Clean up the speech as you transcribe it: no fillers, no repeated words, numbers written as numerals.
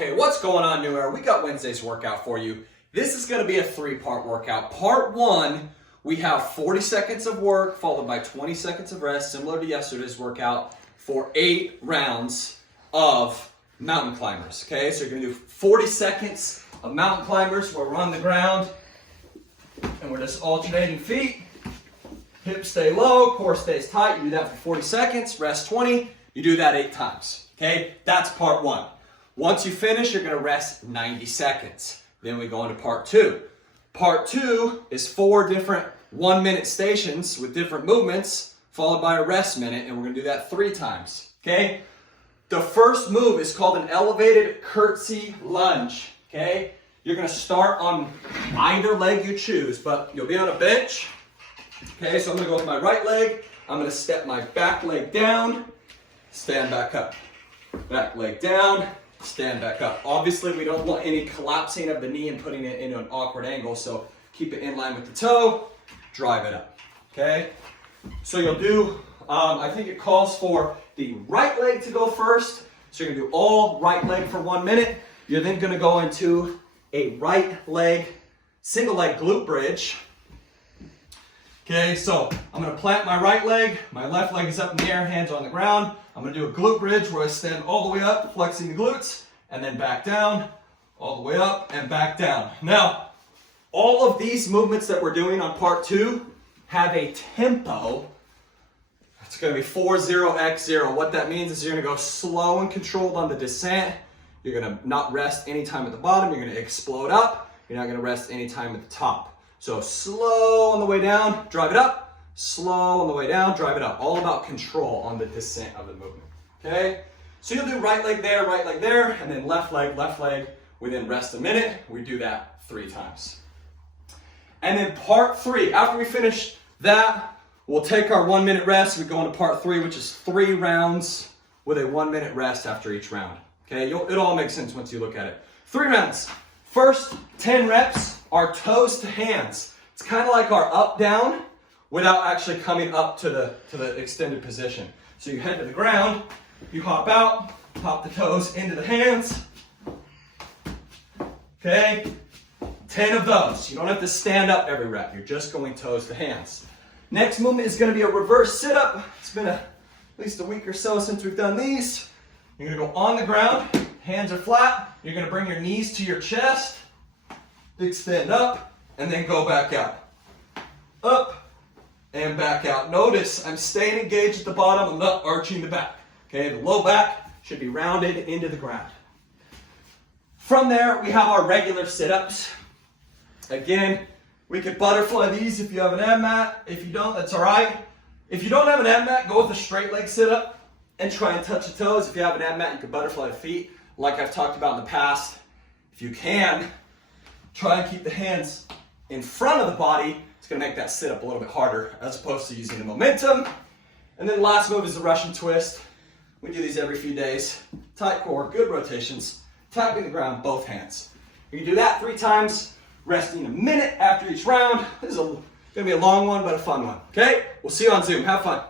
Okay, what's going on, New Era? We got Wednesday's workout for you. This is going to be a three-part workout. Part one, we have 40 seconds of work followed by 20 seconds of rest, similar to yesterday's workout, for 8 rounds of mountain climbers. Okay, so you're going to do 40 seconds of mountain climbers where we're on the ground and we're just alternating feet. Hips stay low, core stays tight. You do that for 40 seconds, rest 20. You do that 8 times. Okay, that's part one. Once you finish, you're going to rest 90 seconds. Then we go into part two. Part two is 4 different 1-minute stations with different movements, followed by a rest minute, and we're going to do that 3 times. Okay? The first move is called an elevated curtsy lunge. Okay? You're going to start on either leg you choose, but you'll be on a bench. Okay, so I'm going to go with my right leg. I'm going to step my back leg down, stand back up. Back leg down, stand back up. Obviously, we don't want any collapsing of the knee and putting it into an awkward angle, so keep it in line with the toe, drive it up, okay? So you'll do, I think it calls for the right leg to go first, so you're gonna do all right leg for 1 minute. You're then gonna go into a right leg, single leg glute bridge. Okay, so I'm gonna plant my right leg, my left leg is up in the air, hands on the ground. I'm gonna do a glute bridge where I stand all the way up, flexing the glutes, and then back down, all the way up and back down. Now, all of these movements that we're doing on part two have a tempo. It's gonna be 4-0-x-0. What that means is you're gonna go slow and controlled on the descent. You're gonna not rest anytime at the bottom. You're gonna explode up. You're not gonna rest anytime at the top. So slow on the way down, drive it up. Slow on the way down, drive it up. All about control on the descent of the movement, okay? So you'll do right leg there, and then left leg. We then rest a minute. We do that 3 times. And then part 3, after we finish that, we'll take our 1-minute rest. We go into part 3, which is 3 rounds with a 1-minute rest after each round, okay? It all makes sense once you look at it. 3 rounds. First 10 reps are toes to hands. It's kind of like our up-down, without actually coming up to the extended position. So you head to the ground, you hop out, hop the toes into the hands. Okay, 10 of those. You don't have to stand up every rep, you're just going toes to hands. Next movement is gonna be a reverse sit-up. It's been at least a week or so since we've done these. You're gonna go on the ground, hands are flat. You're gonna bring your knees to your chest, big stand up, and then go back out. Up, and back out. Notice I'm staying engaged at the bottom, I'm not arching the back. Okay, the low back should be rounded into the ground. From there, we have our regular sit-ups. Again, we could butterfly these if you have an ab mat. If you don't, that's all right. If you don't have an ab mat, go with a straight leg sit-up and try and touch the toes. If you have an ab mat, you can butterfly the feet, like I've talked about in the past. If you can, try and keep the hands in front of the body. It's gonna make that sit up a little bit harder as opposed to using the momentum. And then the last move is the Russian twist. We do these every few days. Tight core, good rotations, tapping the ground, both hands. You can do that 3 times, resting a minute after each round. This is gonna be a long one, but a fun one, okay? We'll see you on Zoom, have fun.